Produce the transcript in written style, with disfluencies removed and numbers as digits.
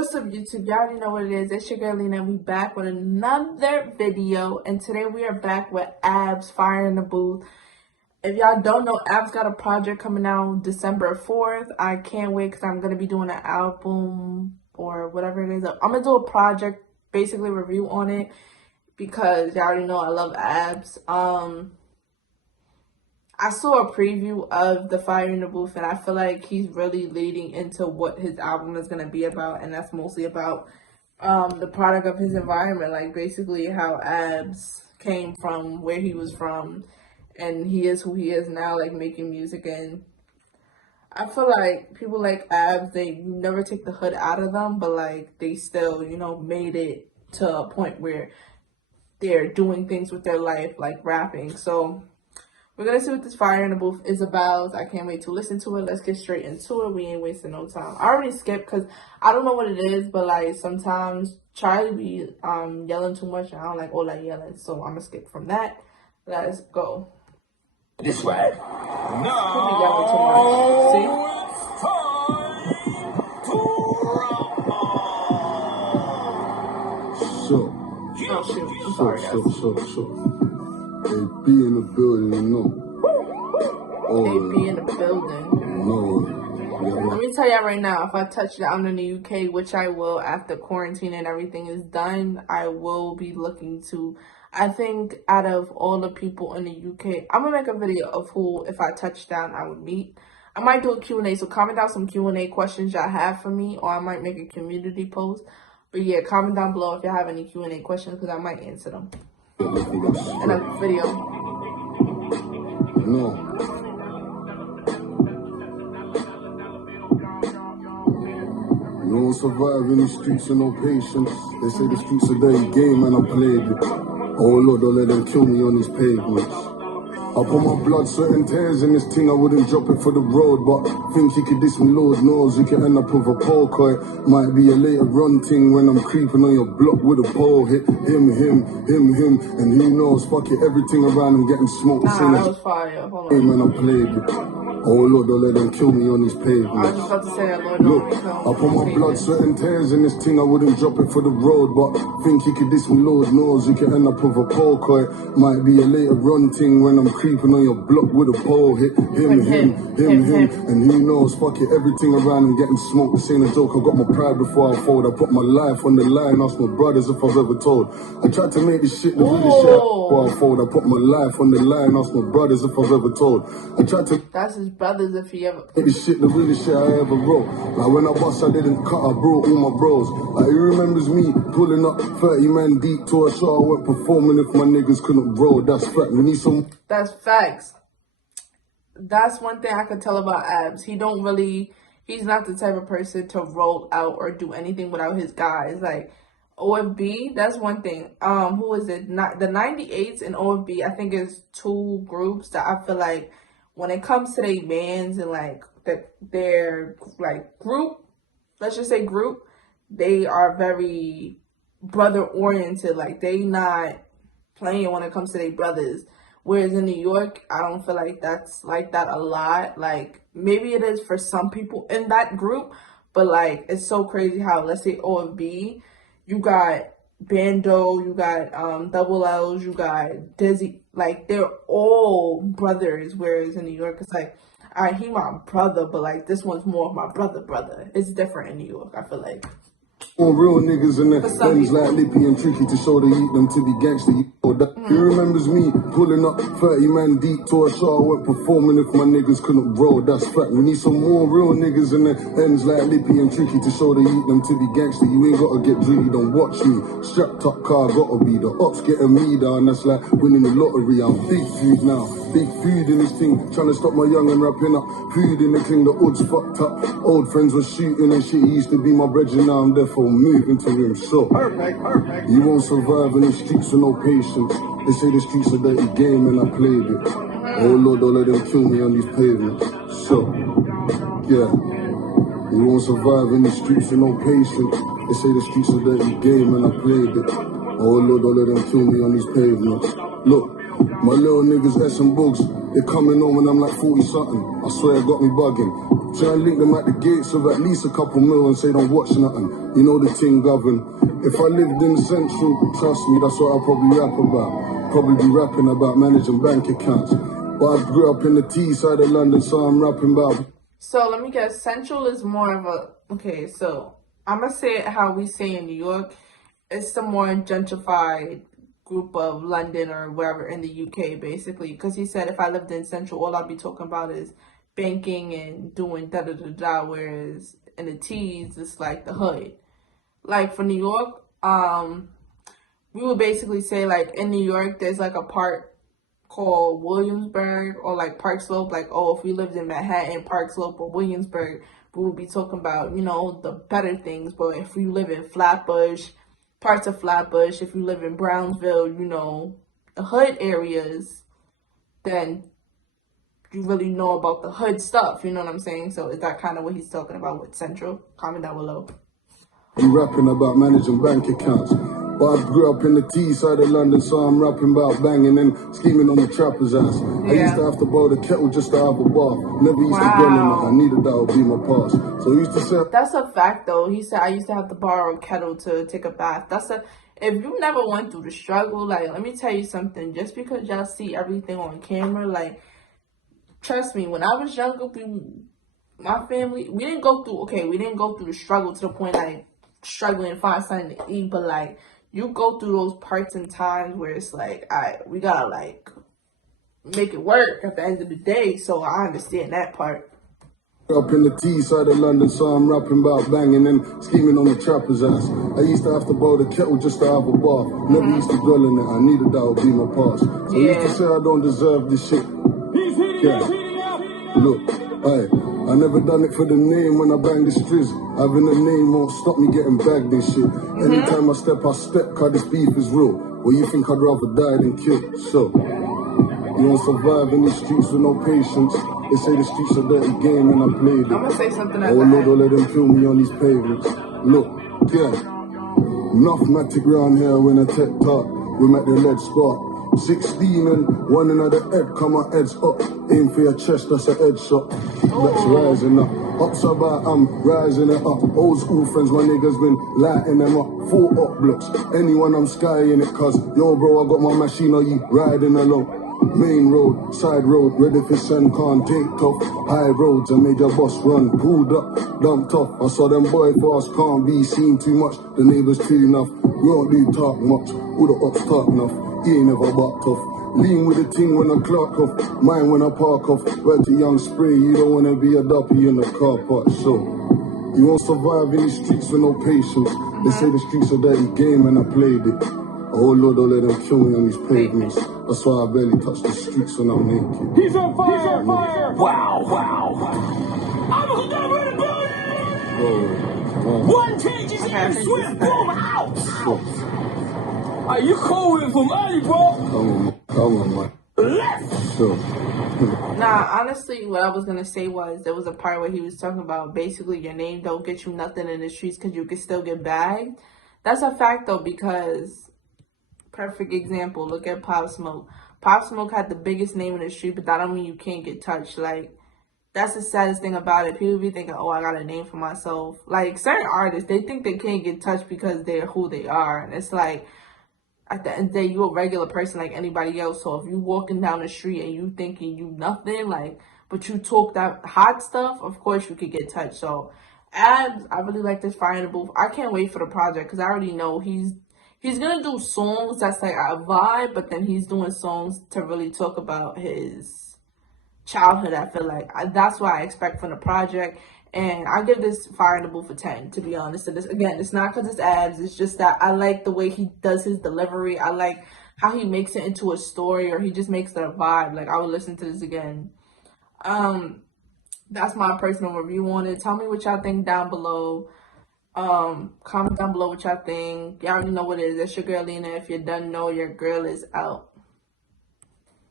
What's up, YouTube? Y'all already know what it is. It's your girl Lena, and we back with another video. And today we are back with Abs, Fire in the Booth. If y'all don't know, Abs got a project coming out December 4th. I can't wait because I'm going to be doing an album or whatever it is. I'm going to do a project, basically review on it, because y'all already know I love Abs. I saw a preview of the Fire in the Booth, and I feel like he's really leading into what his album is going to be about, and that's mostly about the product of his environment, like basically how Abs came from where he was from, and he is who he is now, like making music. And I feel like people like Abs, you never take the hood out of them, but like they still, you know, made it to a point where they're doing things with their life, like rapping. So we're going to see what this Fire in the Booth is about. I can't wait to listen to it. Let's get straight into it. We ain't wasting no time. I already skipped because I don't know what it is, but like sometimes Charlie be yelling too much, and I don't like all that yelling. So I'm going to skip from that. Let's go. This way. Now be yelling too much. See? Oh, shoot. I'm sorry, guys. They be in the building, you know. They be in the building. No. Let me tell y'all right now, if I touch down in the UK, which I will after quarantine and everything is done, I will be looking to, I think out of all the people in the UK, I'm going to make a video of who, if I touch down, I would meet. I might do a Q&A, so comment down some Q&A questions y'all have for me, or I might make a community post. But yeah, comment down below if y'all have any Q&A questions, because I might answer them in a video. No. You don't survive in the streets with no patience. They say the streets are dirty game and I played it. Oh Lord, don't let them kill me on these pavements. I put my blood, sweat and tears in this thing, I wouldn't drop it for the road. But think you could diss me, Lord knows, you can end up with a poke. Or it might be a later run thing when I'm creeping on your block with a pole. Hit him, and who knows, fuck it, everything around him getting smoked. Nah, that was fire, hold on. Hey man, I played it. Oh Lord, don't let them kill me on these pavements. I was just about to say that, Lord, look, I put my blood, sweat and tears in this thing, I wouldn't drop it for the road. But think you could diss me, Lord knows, you can end up with a poke. Or it might be a later run thing when I'm creeping on your block with a pole. Hit him, and who knows, fuck it, everything around him getting smoked. This ain't a joke, I got my pride before I fold. I put my life on the line, ask my brothers if I was ever told. I tried to make this shit the really shit before I fold. I put my life on the line, ask my brothers if I was ever told. I tried to... That's his brothers if he ever... This shit, the realest shit I ever wrote. Like when I bust, I didn't cut, I brought all my bros. Like he remembers me pulling up 30 man deep to a show. I went performing if my niggas couldn't roll. That's fact. We need some... That's facts. That's one thing I could tell about Abs. He's not the type of person to roll out or do anything without his guys. Like OFB, that's one thing. Who is it? The 98s and OFB, I think is two groups that I feel like when it comes to their bands and like their like group, let's just say group, they are very brother oriented. Like they not playing when it comes to their brothers. Whereas in New York, I don't feel like that's like that a lot. Like maybe it is for some people in that group, but like it's so crazy how, let's say OFB, you got Bando, you got Double L's, you got Dizzy, like they're all brothers. Whereas in New York, it's like, all right, he my brother, but like this one's more of my brother. It's different in New York, I feel like. All real niggas in the ends like Lippy and Tricky to show they eat them to be gangster. He remembers me pulling up 30 man deep to a show. I went performing if my niggas couldn't roll. That's fact. We need some more real niggas in the ends like Lippy and Tricky to show they eat them to be gangster. You ain't gotta get greedy, don't watch me. Strapped up car, gotta be the ops getting me down. That's like winning the lottery. I'm big food now. Big food in this thing, trying to stop my young and wrapping up. Food in the thing, the hood's fucked up. Old friends were shooting and shit. He used to be my brethren, now I'm therefore moving to him. So, perfect. You won't survive in the streets with no patience. They say the streets are dirty game and I played it. Oh Lord, don't let them kill me on these pavements. So, yeah. You won't survive in the streets with no patience. They say the streets are dirty game and I played it. Oh Lord, don't let them kill me on these pavements. Look. My little niggas S and bugs, they're coming home and I'm like 40 something. I swear it got me bugging. So I link them at the gates of at least a couple mil and say don't watch nothing. You know the thing govern. If I lived in Central, trust me, that's what I'll probably rap about. Probably be rapping about managing bank accounts. But I grew up in the T side of London, so I'm rapping about. So let me guess, Central is more of a, okay, so I'm going to say it how we say in New York. It's the more gentrified group of London or wherever in the UK, basically. Because he said if I lived in Central, all I'd be talking about is banking and doing da-da-da-da, whereas in the T's, it's like the hood. Like for New York, we would basically say like in New York, there's like a part called Williamsburg or like Park Slope. Like, oh, if we lived in Manhattan, Park Slope or Williamsburg, we would be talking about, you know, the better things. But if you live in Flatbush, parts of Flatbush, if you live in Brownsville, you know, the hood areas, then you really know about the hood stuff. You know what I'm saying? So is that kind of what he's talking about with Central? Comment down below. You rapping about managing bank accounts. But I grew up in the T side of London, so I'm rapping about banging and scheming on the trapper's ass. Yeah. I used to have to boil the kettle just to have a bath. Never used to dwell in it. I needed that would be my past. So he used to say... That's a fact, though. He said, I used to have to borrow a kettle to take a bath. If you never went through the struggle, like, let me tell you something. Just because y'all see everything on camera, like, trust me, when I was younger, my family, we didn't go through the struggle to the point, like, struggling to find something to eat, but, like, you go through those parts and times where it's like, all right, we gotta like make it work at the end of the day. So I understand that part. Up in the T side of London, so I'm rapping about banging and scheming on the trapper's ass. I used to have to boil the kettle just to have a bath. Never used to dwell in it. I needed that would be my past. So he used to say I don't deserve this shit. Look, I never done it for the name when I bang the strizz. Having a name won't stop me getting bagged and shit. Anytime I step, cause this beef is real. Well, you think I'd rather die than kill? So, you won't survive in these streets with no patience. They say the streets are dirty game and I played it. I'm gonna say something like that. Oh Lord, don't let them kill me on these pavements. Look, yeah. Enough matic round here when I tech talk. We're at the lead spot. 16 and one another head, come my heads up. Aim for your chest, that's a head shot. That's rising up. Ups about, I'm rising it up. Old school friends, my niggas been lighting them up. 4 up blocks. Anyone, I'm skying it, cause yo, bro, I got my machine, are you riding along? Main road, side road, ready for send, can't take tough. High roads, I made your boss run. Pulled up, dumped off. I saw them boy fast, can't be seen too much. The neighbors too enough. We don't do talk much. All the ups talk enough. He ain't never backed off. Lean with the ting when I clock off. Mine when I park off. Went to young spray, you don't wanna be a duppy in the car park. So, you won't survive in the streets with no patience. They say the streets are dirty game and I played it. Oh Lord, don't let them kill me on these pavements. That's why I barely touch the streets when I'm naked. He's on fire! He's on fire! Wow! I'm a number in the building! One change is in swim, boom, out! Are you calling from early, bro? Come on, man. Left! Sure. Nah, honestly, what I was gonna say was there was a part where he was talking about basically your name don't get you nothing in the streets because you can still get bagged. That's a fact though, because perfect example, look at Pop Smoke. Pop Smoke had the biggest name in the street, but that don't mean you can't get touched. Like, that's the saddest thing about it. People be thinking, oh, I got a name for myself. Like, certain artists, they think they can't get touched because they're who they are. And it's like, at the end of the day, you a regular person like anybody else. So if you walking down the street and you thinking you nothing, like, but you talk that hot stuff, of course you could get touched. So, Abs, I really like this Fire in the Booth. I can't wait for the project because I already know he's gonna do songs that's like a vibe, but then he's doing songs to really talk about his childhood. I feel like that's what I expect from the project. And I give this Fire in the Booth a 10, to be honest. So this, again, it's not because it's Abs. It's just that I like the way he does his delivery. I like how he makes it into a story, or he just makes it a vibe. Like, I would listen to this again. That's my personal review on it. Tell me what y'all think down below. Comment down below what y'all think. Y'all already know what it is. That's your girl, Lena. If you don't know, your girl is out.